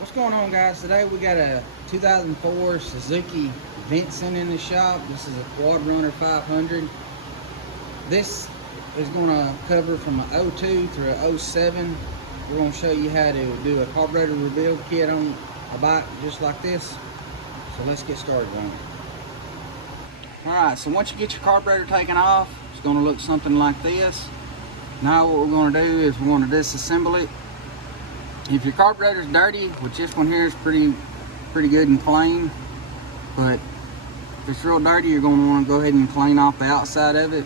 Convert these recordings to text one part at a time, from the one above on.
What's going on, guys? Today we got a 2004 Suzuki Vinson in the shop. This is a Quadrunner 500. This is going to cover from an 02 through a 07. We're going to show you how to do a carburetor rebuild kit on a bike just like this. So let's get started on it. Alright, so once you get your carburetor taken off, it's going to look something like this. Now what we're going to do is we're going to disassemble it. If your carburetor is dirty, which this one here is pretty good and clean, but if it's real dirty, you're going to want to go ahead and clean off the outside of it.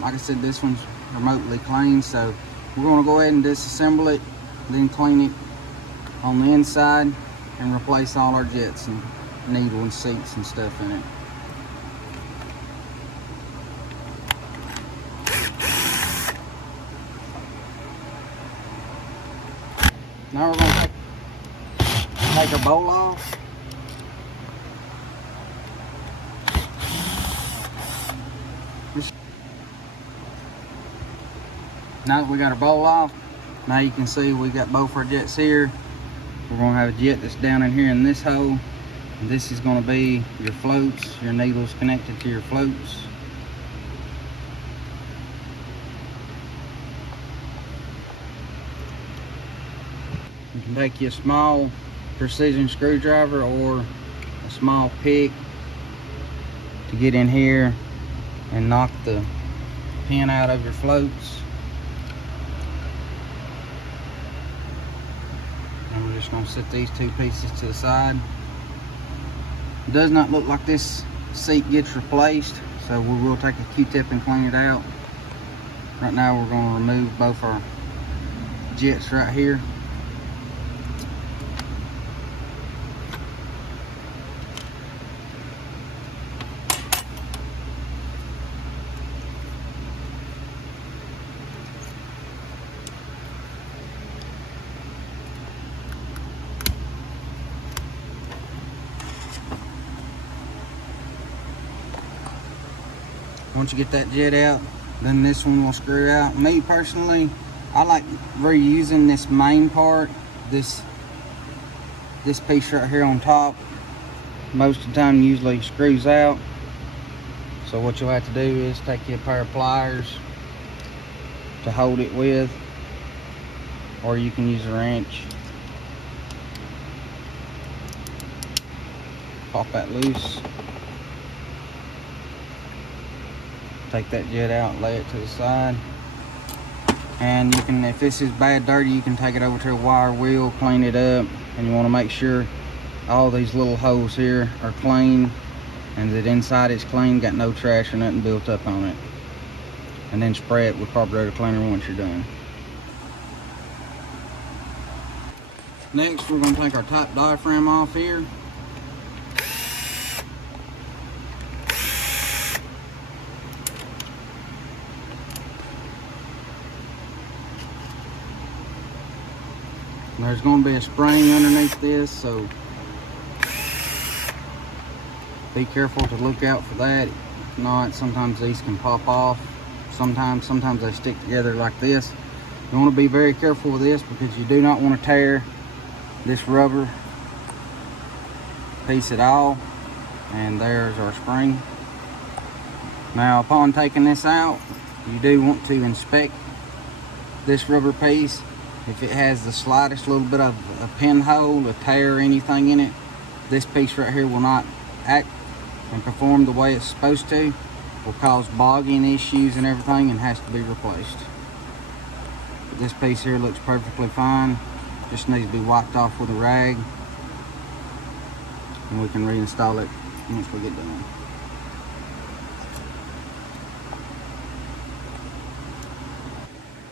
Like I said, this one's remotely clean, so we're going to go ahead and disassemble it, then clean it on the inside and replace all our jets and needle and seats and stuff in it. Now we're going to take our bowl off. Now that we got our bowl off, now you can see we got both our jets here. We're going to have a jet that's down in here in this hole. And this is going to be your floats, your needles connected to your floats. You can take you a small precision screwdriver or a small pick to get in here and knock the pin out of your floats. And we're just going to set these two pieces to the side. It does not look like this seat gets replaced, so we will take a Q-tip and clean it out. Right now we're going to remove both our jets right here. Once you get that jet out, then this one will screw out. Me personally, I like reusing this main part, this piece right here on top. Most of the time usually screws out. So what you'll have to do is take you a pair of pliers to hold it with, or you can use a wrench. Pop that loose. Take that jet out, lay it to the side, and you can, if this is bad dirty, you can take it over to a wire wheel, clean it up, and you want to make sure all these little holes here are clean and that inside is clean, got no trash or nothing built up on it, and then spray it with carburetor cleaner once you're done. Next, we're going to take our top diaphragm off here. There's going to be a spring underneath this, so be careful to look out for that. If not, sometimes these can pop off. Sometimes they stick together like this. You want to be very careful with this because you do not want to tear this rubber piece at all. And there's our spring. Now, upon taking this out, you do want to inspect this rubber piece. If it has the slightest little bit of a pinhole, a tear, or anything in it, this piece right here will not act and perform the way it's supposed to. Will cause bogging issues and everything and has to be replaced. But this piece here looks perfectly fine. Just needs to be wiped off with a rag. And we can reinstall it once we get done.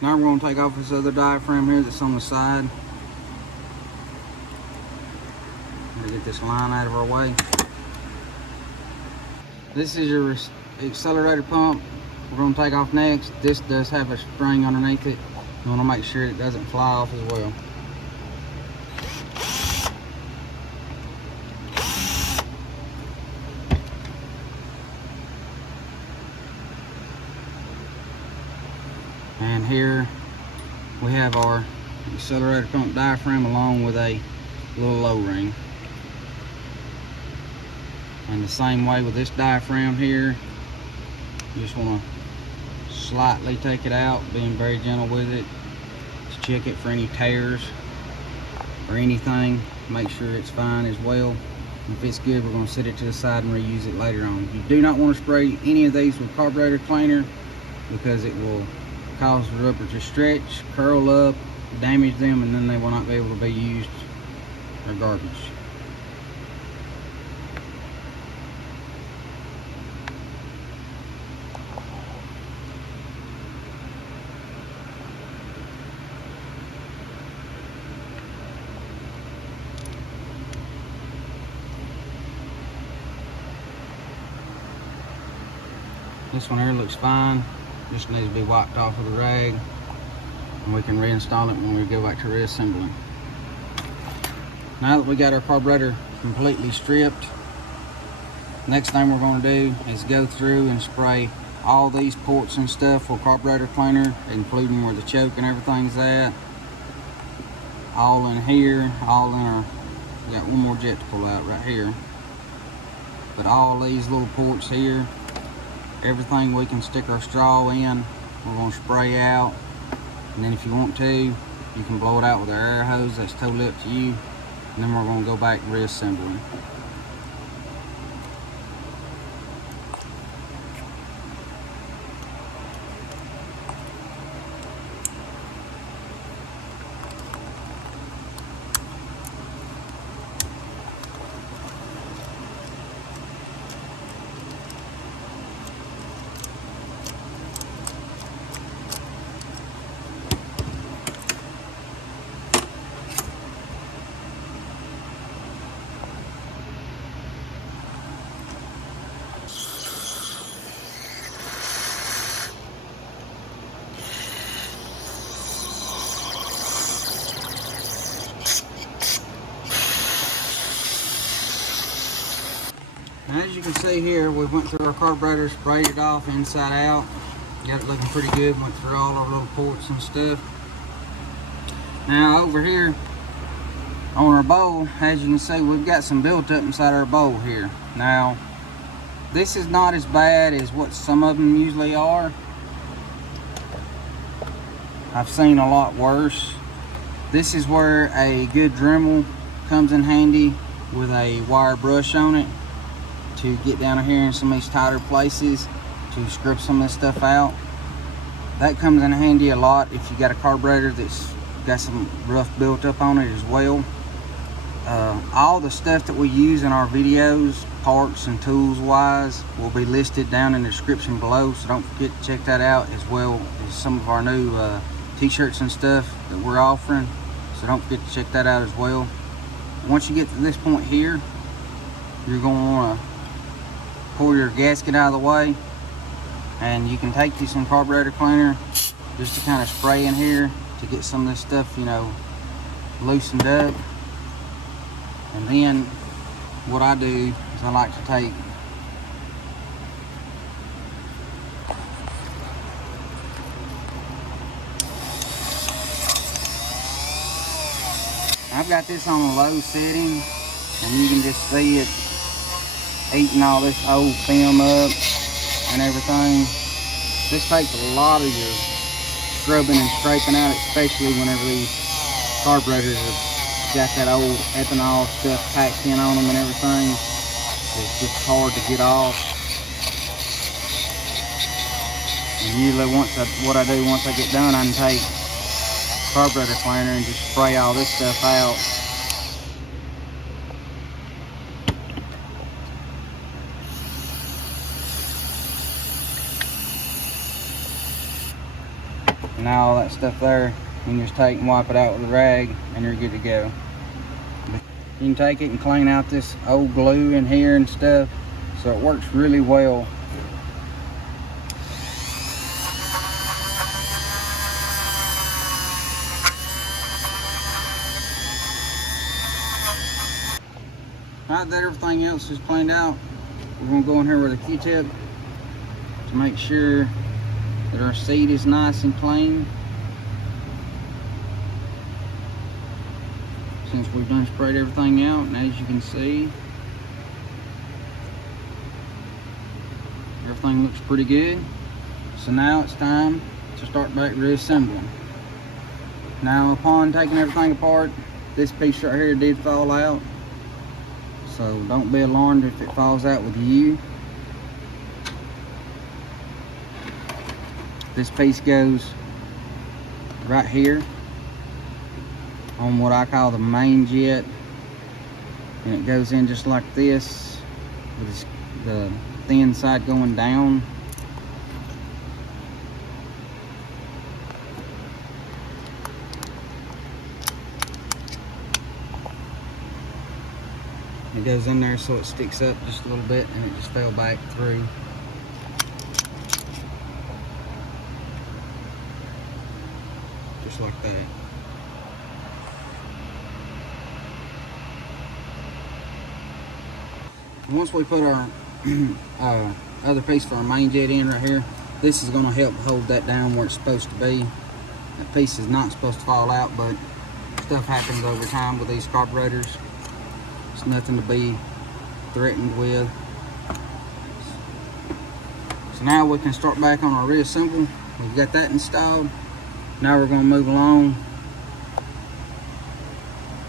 Now we're going to take off this other diaphragm here that's on the side. Get this line out of our way. This is your accelerator pump we're going to take off next. This does have a spring underneath it. You want to make sure it doesn't fly off as well. And here we have our accelerator pump diaphragm along with a little low ring. And the same way with this diaphragm here, you just want to slightly take it out, being very gentle with it to check it for any tears or anything. Make sure it's fine as well. If it's good, we're going to set it to the side and reuse it later on. You do not want to spray any of these with carburetor cleaner because it will cause the rubber to stretch, curl up, damage them, and then they will not be able to be used or garbage. This one here looks fine, just needs to be wiped off with a rag, and we can reinstall it when we go back to reassembling. Now that we got our carburetor completely stripped, next thing we're going to do is go through and spray all these ports and stuff with carburetor cleaner, including where the choke and everything's at. All in here, all in our, we got one more jet to pull out right here. But all these little ports here, everything we can stick our straw in, we're going to spray out. And then if you want to, you can blow it out with our air hose. That's totally up to you. And then we're going to go back reassembling. As you can see here, we went through our carburetor, sprayed it off inside out. Got it looking pretty good, went through all our little ports and stuff. Now over here on our bowl, as you can see, we've got some built up inside our bowl here. Now, this is not as bad as what some of them usually are. I've seen a lot worse. This is where a good Dremel comes in handy with a wire brush on it, to get down here in some of these tighter places to scrape some of this stuff out. That comes in handy a lot if you got a carburetor that's got some rough built up on it as well. All the stuff that we use in our videos, parts and tools wise, will be listed down in the description below, so don't forget to check that out, as well as some of our new t-shirts and stuff that we're offering, so don't forget to check that out as well. Once you get to this point here, you're going to want to pull your gasket out of the way, and you can take you some carburetor cleaner just to kind of spray in here to get some of this stuff, you know, loosened up. And then what I do is I like to take I've got this on a low setting, and you can just see it eating all this old film up and everything. This takes a lot of your scrubbing and scraping out, especially whenever these carburetors have got that old ethanol stuff packed in on them and everything. It's just hard to get off. And usually what I do once I get done, I can take carburetor cleaner and just spray all this stuff out. Now all that stuff there, you can just take and wipe it out with a rag and you're good to go. You can take it and clean out this old glue in here and stuff, so it works really well. Now that everything else is cleaned out, we're going to go in here with a Q-tip to make sure that our seat is nice and clean. since we've done sprayed everything out, and as you can see, everything looks pretty good. So now it's time to start back reassembling. Now upon taking everything apart, this piece right here did fall out, so don't be alarmed if it falls out with you. This piece goes right here on what I call the main jet, and it goes in just like this with the thin side going down. It goes in there so it sticks up just a little bit, and it just fell back through. Just like that. Once we put our other piece for our main jet in right here, this is going to help hold that down where it's supposed to be. That piece is not supposed to fall out, but stuff happens over time with these carburetors. It's nothing to be threatened with. So now we can start back on our reassembly. We've got that installed. Now we're going to move along.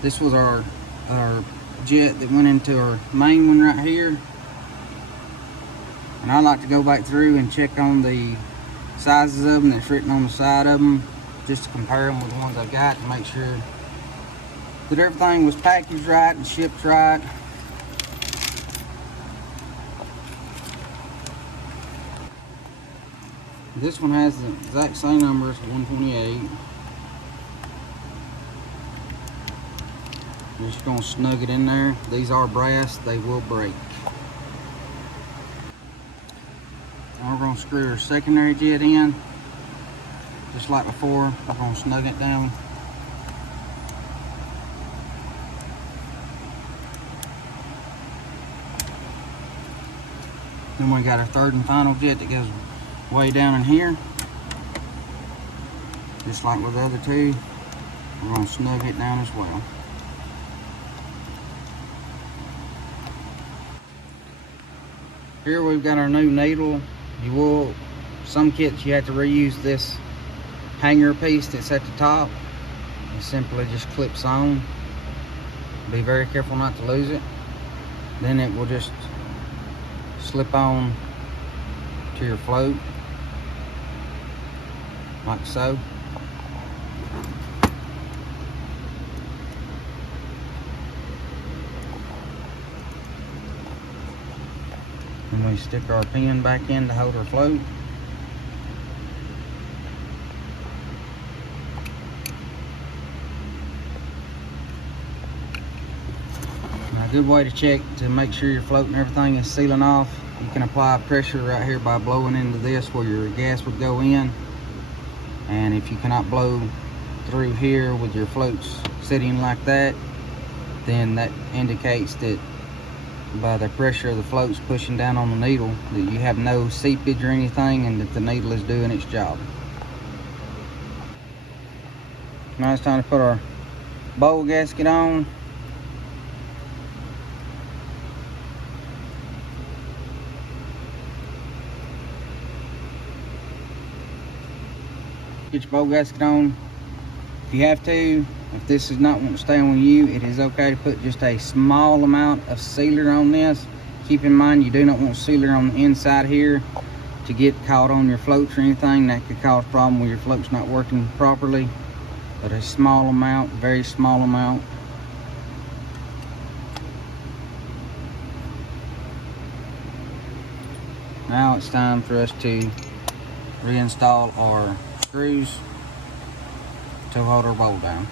This was our jet that went into our main one right here. And I like to go back through and check on the sizes of them that's written on the side of them, just to compare them with the ones I got, to make sure that everything was packaged right and shipped right. This one has the exact same number as 128. You're just going to snug it in there. These are brass, they will break. Now we're going to screw our secondary jet in. Just like before, we're going to snug it down. Then we got our third and final jet that goes way down in here. Just like with the other two, we're going to snug it down as well. Here we've got our new needle. Some kits you have to reuse this hanger piece that's at the top. It simply just clips on. Be very careful not to lose it. Then it will just slip on to your float, like so. And we stick our pin back in to hold our float. Now, a good way to check to make sure your float and everything is sealing off, you can apply pressure right here by blowing into this where your gas would go in. And if you cannot blow through here with your floats sitting like that, then that indicates that by the pressure of the floats pushing down on the needle that you have no seepage or anything, and that the needle is doing its job. Now it's time to put our bowl gasket on. Get your bowl gasket on. If you have to, if this is not wanting to stay on you, it is okay to put just a small amount of sealer on this. Keep in mind, you do not want sealer on the inside here to get caught on your floats or anything. That could cause a problem with your floats not working properly. But a small amount, very small amount. Now it's time for us to reinstall our screws to hold our bowl down.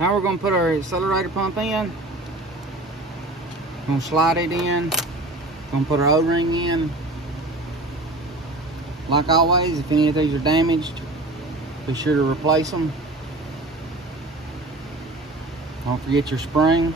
Now we're going to put our accelerator pump in. Going to slide it in. Going to put our O-ring in. Like always, if any of these are damaged, be sure to replace them. Don't forget your spring.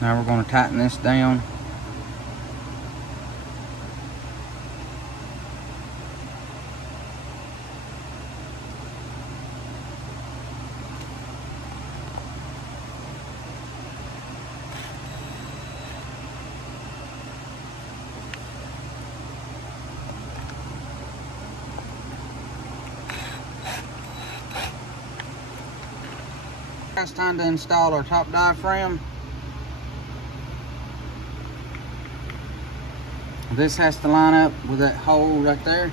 Now we're going to tighten this down. It's time to install our top diaphragm. This has to line up with that hole right there.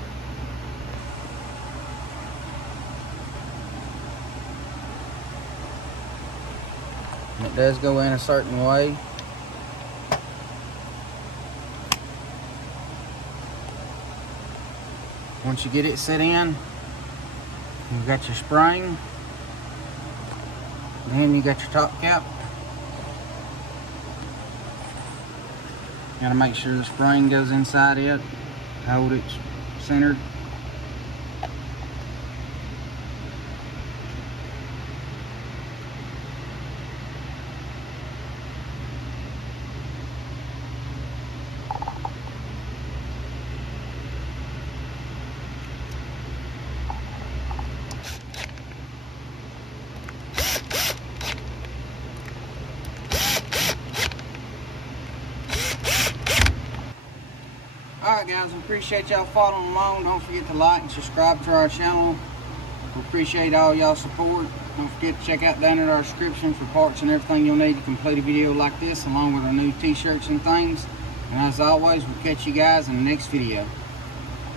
It does go in a certain way. Once you get it set in, you've got your spring. Then you got your top cap. Got to make sure the spring goes inside it, hold it centered. Alright guys, we appreciate y'all following along. Don't forget to like and subscribe to our channel. We appreciate all y'all support. Don't forget to check out down in our description for parts and everything you'll need to complete a video like this, along with our new t-shirts and things. And as always, we'll catch you guys in the next video.